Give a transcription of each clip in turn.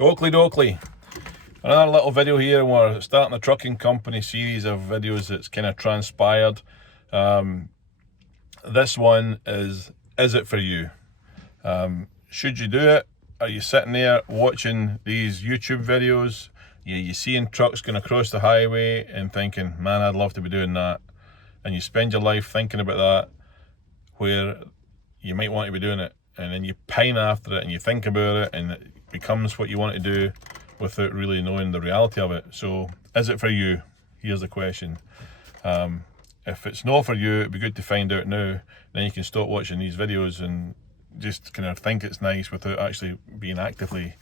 Oakley Dokley. Another little video here, and we're starting a trucking company series of videos that's kind of transpired. This one is it for you? Should you do it? Are you sitting there watching these YouTube videos? You seeing trucks going across the highway and thinking, man, I'd love to be doing that. And you spend your life thinking about that, where you might want to be doing it. And then you pine after it and you think about it and it becomes what you want to do without really knowing the reality of it. So, is it for you? Here's the question. If it's not for you, it'd be good to find out now. Then you can stop watching these videos and just kind of think it's nice without actually being actively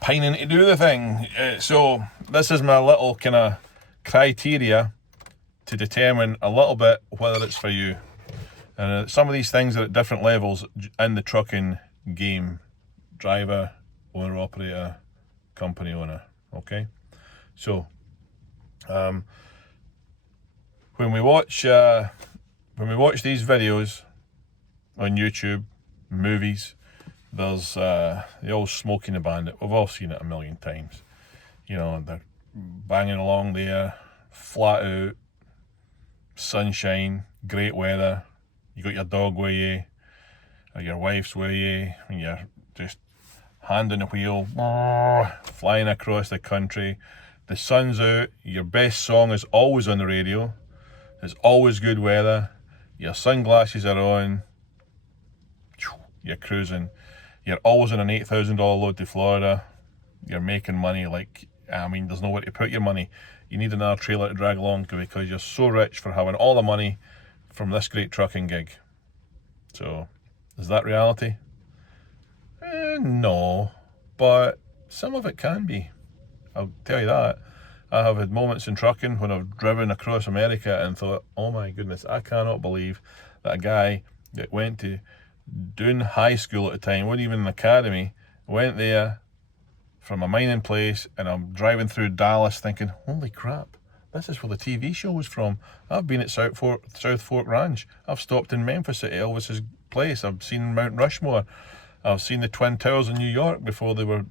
pining to do the thing. So this is my little kind of criteria to determine a little bit whether it's for you. And some of these things are at different levels in the trucking game. Driver, owner, operator, company owner. Okay, so when we watch these videos on YouTube, movies, there's the old Smokey and the Bandit. We've all seen it a million times. You know, they're banging along there, flat out, sunshine, great weather. You got your dog with you, or your wife's with you, and you're just hand on the wheel, flying across the country. The sun's out, your best song is always on the radio, it's always good weather, your sunglasses are on, you're cruising, you're always on an $8,000 load to Florida, you're making money like, there's nowhere to put your money. You need another trailer to drag along because you're so rich for having all the money from this great trucking gig. So, is that reality? No, but some of it can be. I'll tell you that. I have had moments in trucking when I've driven across America and thought, oh my goodness, I cannot believe that a guy that went to doing high school at the time, wasn't even an academy, went there from a mining place, and I'm driving through Dallas thinking, holy crap, this is where the TV show was from. I've been at South Fork Ranch. I've stopped in Memphis at Elvis's place. I've seen Mount Rushmore. I've seen the Twin Towers in New York before they were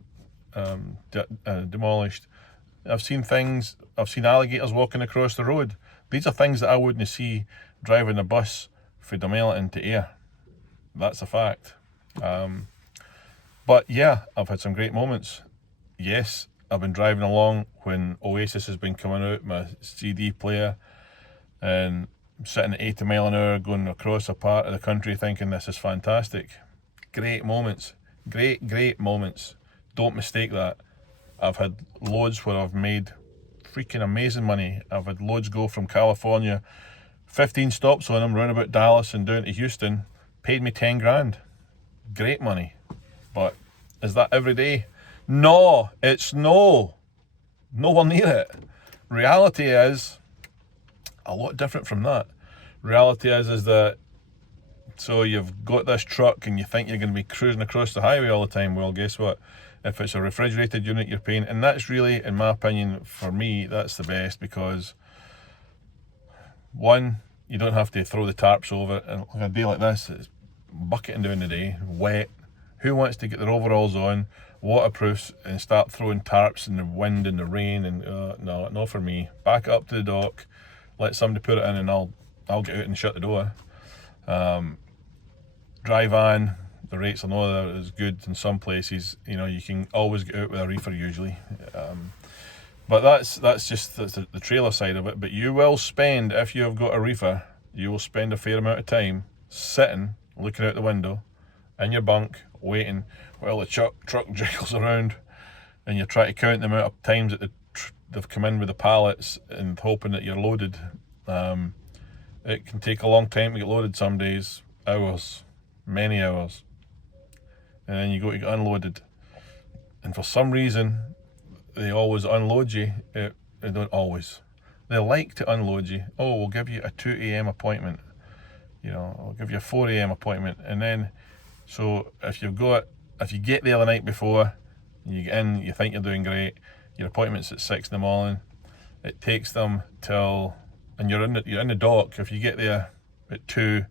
demolished. I've seen things. I've seen alligators walking across the road. These are things that I wouldn't see driving a bus from Dunmelliton to Ayr. That's a fact. But yeah, I've had some great moments. Yes, I've been driving along when Oasis has been coming out, my CD player, and I'm sitting at 80 mile an hour going across a part of the country thinking this is fantastic. Great moments. Great moments. Don't mistake that. I've had loads where I've made freaking amazing money. I've had loads go from California, 15 stops on them, round about Dallas and down to Houston, paid me 10 grand. Great money. But is that every day? No, it's nowhere near it. Reality is a lot different from that. Reality is that, so you've got this truck and you think you're going to be cruising across the highway all the time. Well, guess what? If it's a refrigerated unit you're paying, and that's really, in my opinion, for me, that's the best, because one, you don't have to throw the tarps over it. And on a day like this, it's bucketing down the day, wet. Who wants to get their overalls on, waterproofs, and start throwing tarps in the wind and the rain? And no, not for me. Back it up to the dock, let somebody put it in, and I'll get out and shut the door. Dry van, the rates I know that is good in some places. You know, you can always get out with a reefer usually. But that's just the trailer side of it. But you will spend, if you have got a reefer, you will spend a fair amount of time sitting, looking out the window, in your bunk, waiting while the truck jiggles around, and you try to count the amount of times that they've come in with the pallets and hoping that you're loaded. It can take a long time to get loaded some days, hours, many hours. And then you go to get unloaded. And for some reason, they always unload you. They don't always. They like to unload you. Oh, we'll give you a 2 a.m. appointment. You know, I'll give you a 4 a.m. appointment. And then, so if you get there the night before, you get in, you think you're doing great, your appointment's at 6 in the morning, it takes them till, and you're in the dock. If you get there at 2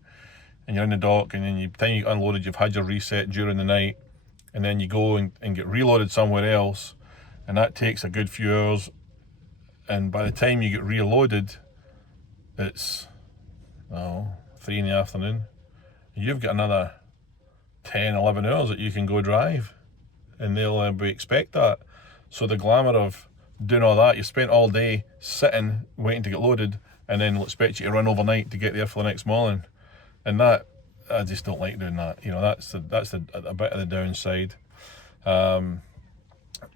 and you're in the dock, and then by the time you get unloaded, you've had your reset during the night, and then you go and get reloaded somewhere else, and that takes a good few hours, and by the time you get reloaded, it's 3 in the afternoon. You've got another 10, 11 hours that you can go drive, and they'll expect that. So the glamour of doing all that, you spent all day sitting waiting to get loaded, and then they'll expect you to run overnight to get there for the next morning, and that, I just don't like doing that. That's a bit of the downside.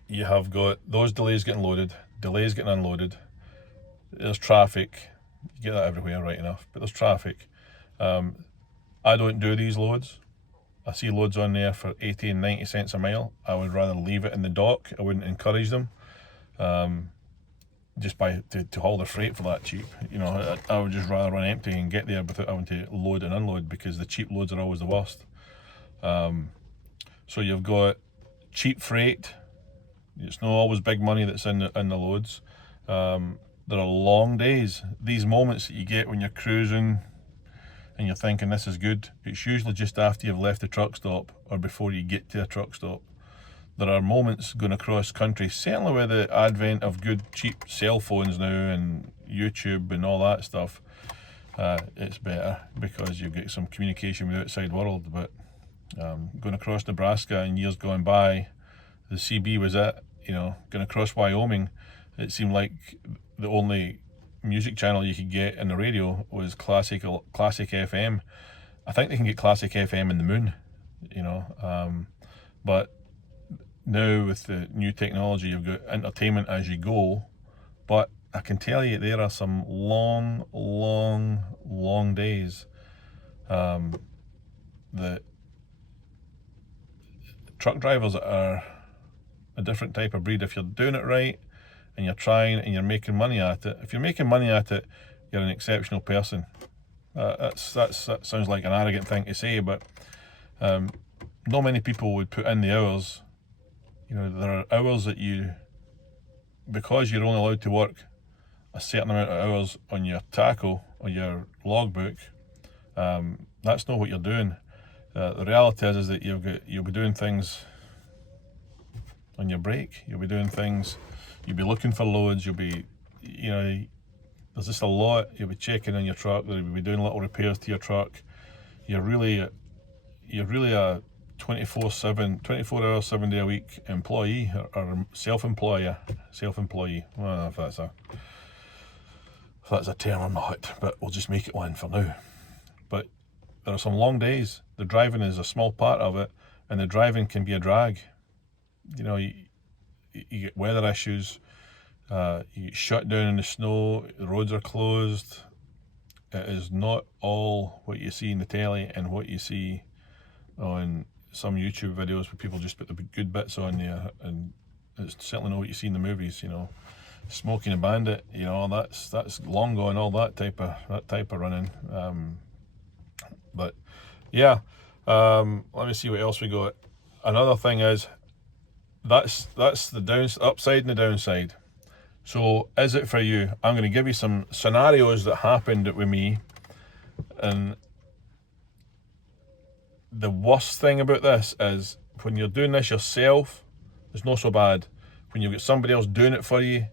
You have got those delays getting loaded, delays getting unloaded. There's traffic. You get that everywhere, right enough, but there's traffic. I don't do these loads. I see loads on there for 80 and 90 cents a mile. I would rather leave it in the dock. I wouldn't encourage them. Just to haul the freight for that cheap. I would just rather run empty and get there without having to load and unload, because the cheap loads are always the worst. So you've got cheap freight. It's not always big money that's in the loads. There are long days. These moments that you get when you're cruising and you're thinking this is good, it's usually just after you've left the truck stop or before you get to a truck stop. There are moments going across country, certainly with the advent of good cheap cell phones now and YouTube and all that stuff, it's better because you get some communication with the outside world. But going across Nebraska in years gone by, the CB was it. Going across Wyoming, it seemed like the only music channel you could get in the radio was classic FM. I think they can get classic FM in the moon, but now with the new technology, you've got entertainment as you go. But I can tell you there are some long days that truck drivers are a different type of breed. If you're doing it right and you're trying and you're making money at it, if you're making money at it, you're an exceptional person. That sounds like an arrogant thing to say, but not many people would put in the hours. There are hours that because you're only allowed to work a certain amount of hours on your tacho, on your logbook, that's not what you're doing. The reality is that you'll be doing things on your break. You'll be doing things, you'll be looking for loads, you'll be, there's just a lot. You'll be checking on your truck, you'll be doing little repairs to your truck. You're really a 24/7, 24 hours, 7 day a week employee or self-employee. I don't know if that's a term or not, but we'll just make it one for now. But there are some long days. The driving is a small part of it, and the driving can be a drag. You get weather issues, you get shut down in the snow, the roads are closed. It is not all what you see in the telly and what you see on some YouTube videos where people just put the good bits on there, and it's certainly not what you see in the movies. Smoking a Bandit, that's long gone, all that type of running. But yeah, let me see what else we got. Another thing is that's the upside and the downside. So is it for you? I'm going to give you some scenarios that happened with me, and the worst thing about this is when you're doing this yourself, it's not so bad. When you've got somebody else doing it for you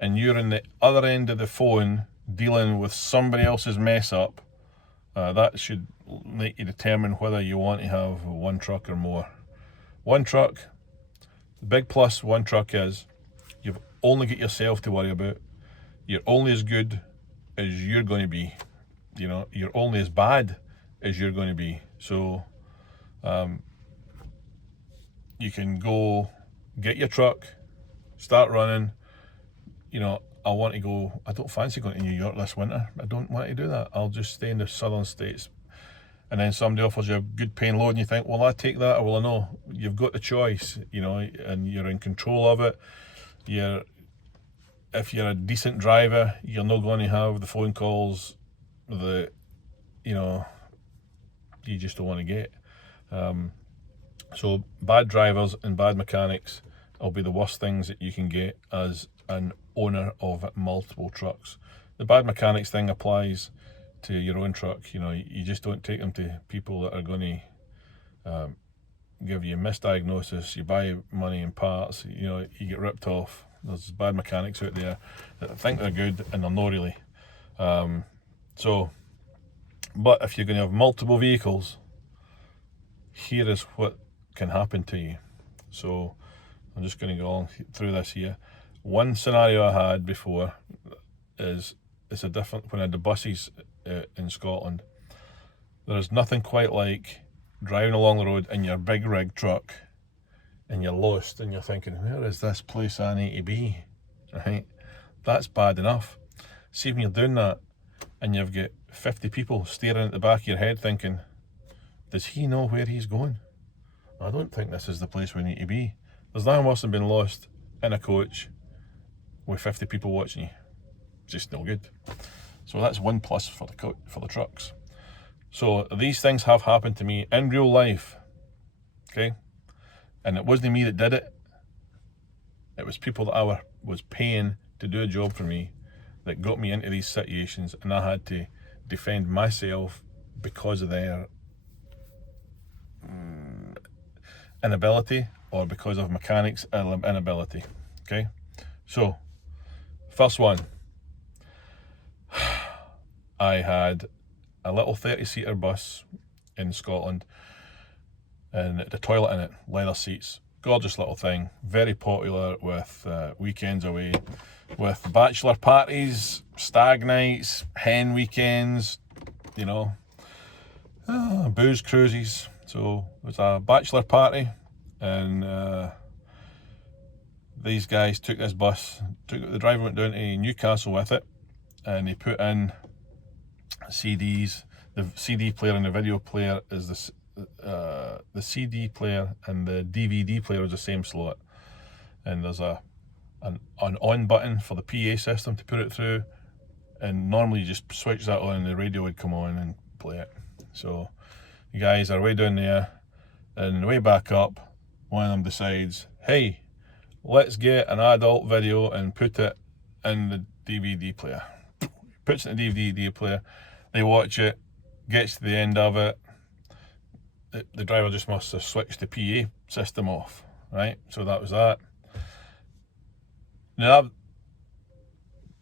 and you're in the other end of the phone dealing with somebody else's mess up, that should make you determine whether you want to have one truck or more. One truck, the big plus one truck is you've only got yourself to worry about. You're only as good as you're going to be. You're only as bad as you're going to be. So you can go get your truck, start running. I want to go, I don't fancy going to New York this winter. I don't want to do that. I'll just stay in the southern states. And then somebody offers you a good paying load and you think, will I take that or will I no? You've got the choice, and you're in control of it. If you're a decent driver, you're not going to have the phone calls that, you just don't want to get. So bad drivers and bad mechanics will be the worst things that you can get as an owner of multiple trucks. The bad mechanics thing applies to your own truck. You just don't take them to people that are going to give you misdiagnosis, you buy money in parts, you know, you get ripped off. There's bad mechanics out there that think they're good and they're not really. But if you're going to have multiple vehicles, here is what can happen to you. So I'm just going to go on through this here. One scenario I had before is, it's a different, when I had the buses in Scotland, there's nothing quite like driving along the road in your big rig truck and you're lost and you're thinking, where is this place I need to be, right? That's bad enough. See, when you're doing that and you've got 50 people staring at the back of your head thinking, does he know where he's going? I don't think this is the place we need to be. There's nothing worse than being lost in a coach with 50 people watching you. Just no good. So that's one plus for the trucks. So these things have happened to me in real life, okay? And it wasn't me that did it. It was people that I was paying to do a job for me that got me into these situations, and I had to defend myself because of their inability or because of mechanics inability, okay? So, first one, I had a little 30-seater bus in Scotland, and the toilet in it, leather seats, gorgeous little thing, very popular with weekends away, with bachelor parties, stag nights, hen weekends, you know, booze cruises. So it was a bachelor party, and these guys took this bus, the driver went down to Newcastle with it, and they put in CDs. The CD player and the video player is the CD player and the DVD player is the same slot, and there's an on button for the PA system to put it through, and normally you just switch that on and the radio would come on and play it. So the guys are way down there, and the way back up, one of them decides, hey, let's get an adult video and put it in the DVD player. Puts it in the DVD player, they watch it, gets to the end of it, the driver just must have switched the PA system off, right? So that was that. Now,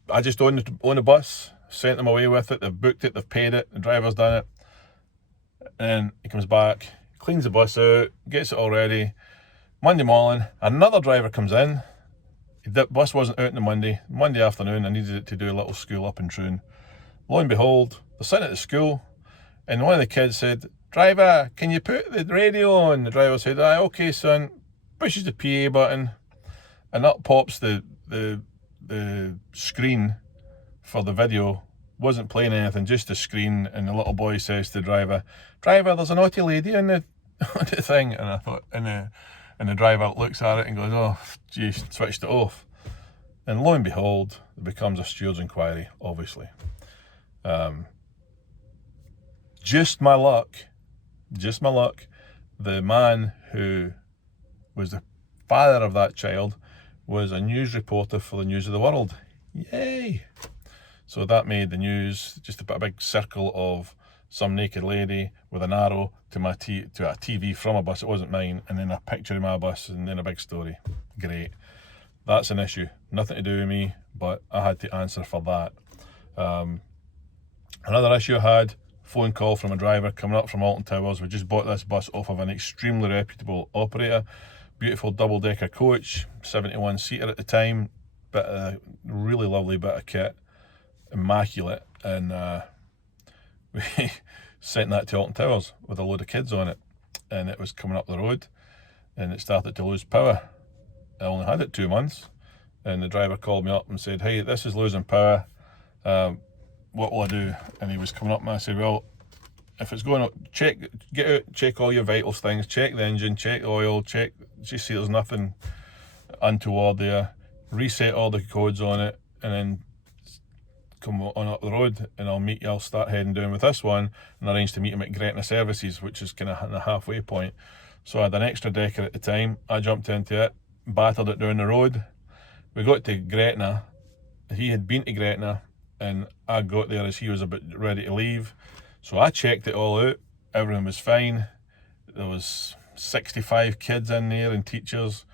I just own the bus, sent them away with it, they've booked it, they've paid it, the driver's done it, and he comes back, cleans the bus out, gets it all ready. Monday morning, another driver comes in. The bus wasn't out on the Monday afternoon, I needed it to do a little school up in Troon. Lo and behold, they're sitting at the school, and one of the kids said, driver, can you put the radio on? The driver said, aye, okay son, pushes the PA button, and up pops the screen for the video. Wasn't playing anything, just the screen, and the little boy says to the driver, there's a naughty lady on the thing. And I thought, and the driver looks at it and goes, oh geez, switched it off. And lo and behold, it becomes a steward's inquiry, obviously. Just my luck, the man who was the father of that child was a news reporter for the News of the World. Yay! So that made the news, just a big circle of some naked lady with an arrow to a TV from a bus, it wasn't mine, and then a picture of my bus, and then a big story. Great. That's an issue. Nothing to do with me, but I had to answer for that. Another issue I had, phone call from a driver coming up from Alton Towers. We just bought this bus off of an extremely reputable operator. Beautiful double-decker coach, 71-seater at the time, really lovely bit of kit, immaculate, and we sent that to Alton Towers with a load of kids on it, and it was coming up the road, and it started to lose power. I only had it 2 months, and the driver called me up and said, hey, this is losing power, what will I do? And he was coming up, and I said, well, if it's going up, get out, check all your vitals things, check the engine, check the oil, check, just see there's nothing untoward there, reset all the codes on it, and then come on up the road, and I'll start heading down with this one, and arrange to meet him at Gretna Services, which is kind of the halfway point. So I had an extra decker at the time, I jumped into it, battered it down the road. We got to Gretna, he had been to Gretna, and I got there as he was about ready to leave. So I checked it all out, everything was fine. There was 65 kids in there and teachers,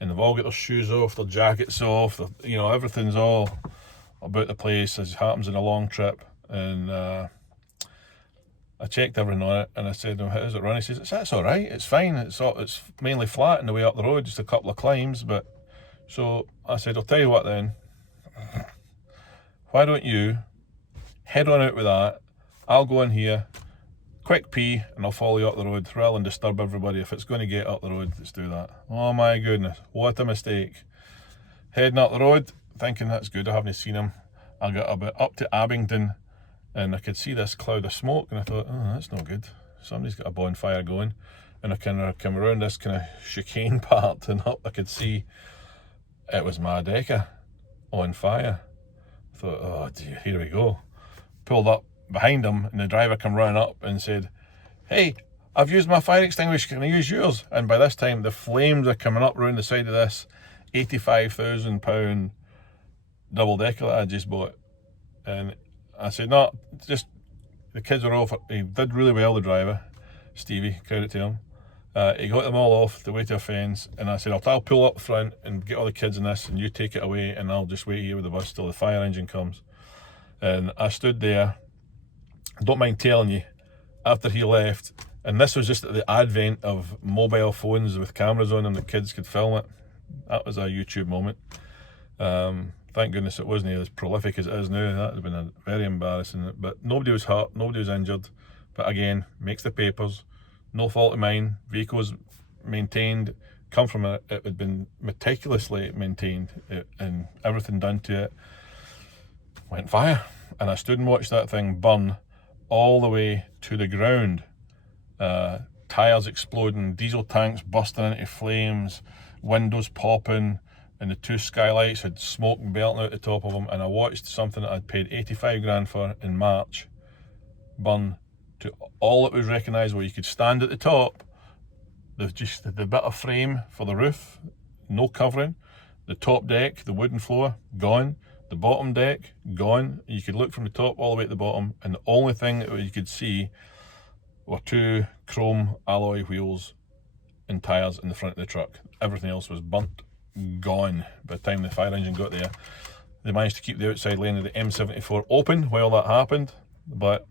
and they've all got their shoes off, their jackets off, you know, everything's all about the place, as happens in a long trip. And I checked everything on it, and I said, how's it run? He says, it's all right, it's fine, it's mainly flat on the way up the road, just a couple of climbs. But so I said, I'll tell you what then, why don't you head on out with that, I'll go in here, quick pee, and I'll follow you up the road rather than disturb everybody. If it's going to get up the road, let's do that. Oh my goodness, what a mistake. Heading up the road, thinking that's good, I haven't seen him. I got about up to Abingdon, and I could see this cloud of smoke, and I thought, oh, that's no good. Somebody's got a bonfire going. And I kind of came around this kind of chicane part, and up I could see it was Madoka on fire. I thought, oh dear, here we go. Pulled up behind him, and the driver came running up and said, hey, I've used my fire extinguisher, can I use yours? And by this time the flames are coming up around the side of this £85,000 double decker that I just bought. And I said, no, just, the kids are off. He did really well, the driver, Stevie, credit to him. He got them all off the way to a fence, and I said, I'll pull up front and get all the kids in this, and you take it away, and I'll just wait here with the bus till the fire engine comes. And I stood there, don't mind telling you, after he left, and this was just at the advent of mobile phones with cameras on them that kids could film it. That was a YouTube moment. Thank goodness it wasn't as prolific as it is now. That would have been very embarrassing. But nobody was hurt, nobody was injured. But again, makes the papers. No fault of mine. Vehicle was maintained, come from it had been meticulously maintained, and everything done to it. Went fire, and I stood and watched that thing burn all the way to the ground. Tires exploding, diesel tanks bursting into flames, windows popping, and the two skylights had smoke belting out the top of them. And I watched something that I'd paid 85 grand for in March burn to all it was recognisable. You could stand at the top, the bit of frame for the roof, no covering, the top deck, the wooden floor, gone. The bottom deck, gone. You could look from the top all the way to the bottom, and the only thing that you could see were two chrome alloy wheels and tyres in the front of the truck. Everything else was burnt, gone. By the time the fire engine got there, they managed to keep the outside lane of the M74 open while that happened, but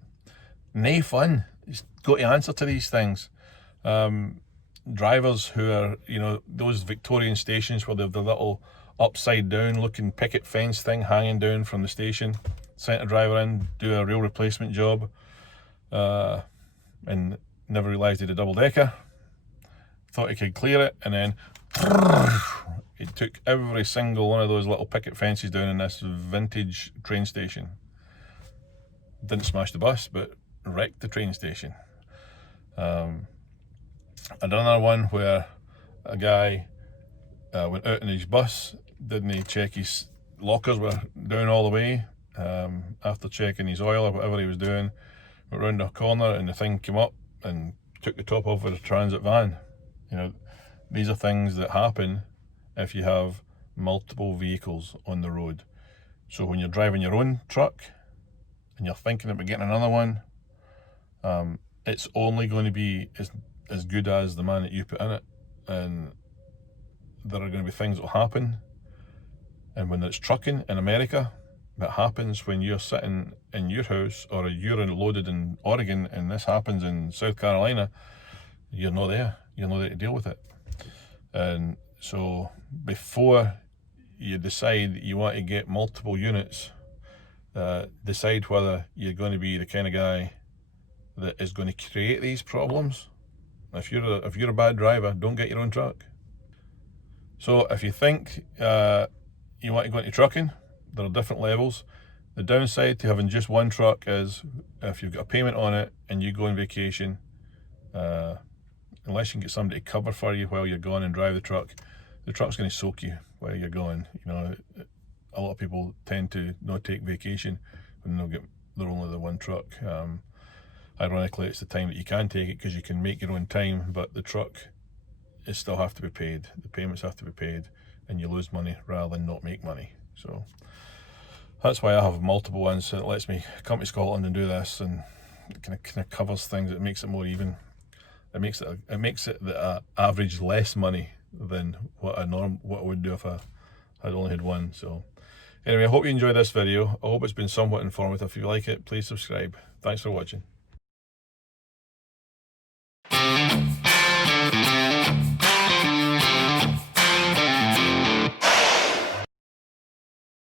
nae fun. You've got to answer to these things. Drivers who are, you know, those Victorian stations where they've the little upside down looking picket fence thing hanging down from the station, sent a driver in, do a real replacement job, and never realised he had a double decker. Thought he could clear it, and then he took every single one of those little picket fences down in this vintage train station. Didn't smash the bus, but wrecked the train station. Another one where a guy went out in his bus, didn't he check his lockers were down all the way, after checking his oil or whatever he was doing, went round a corner and the thing came up and took the top off of a transit van. You know, these are things that happen if you have multiple vehicles on the road. So when you're driving your own truck and you're thinking about getting another one, it's only going to be as good as the man that you put in it, and there are going to be things that will happen. And when it's trucking in America, that happens when you're sitting in your house, or you're loaded in Oregon and this happens in South Carolina, you're not there to deal with it. And so before you decide you want to get multiple units, decide whether you're going to be the kind of guy that is going to create these problems. If you're a bad driver, don't get your own truck. So if you think you want to go into trucking, there are different levels. The downside to having just one truck is if you've got a payment on it and you go on vacation, unless you can get somebody to cover for you while you're gone and drive the truck's going to soak you while you're gone. You know, a lot of people tend to not take vacation when they're only the one truck. Ironically, it's the time that you can take it because you can make your own time, but the truck is still have to be paid. The payments have to be paid, and you lose money rather than not make money. So that's why I have multiple ones, so it lets me come to Scotland and do this, and it kind of covers things. It makes it more even. it makes it the average less money than what I would do if I had only had one. So anyway, I hope you enjoyed this video. I hope it's been somewhat informative. If you like it, please subscribe. Thanks for watching.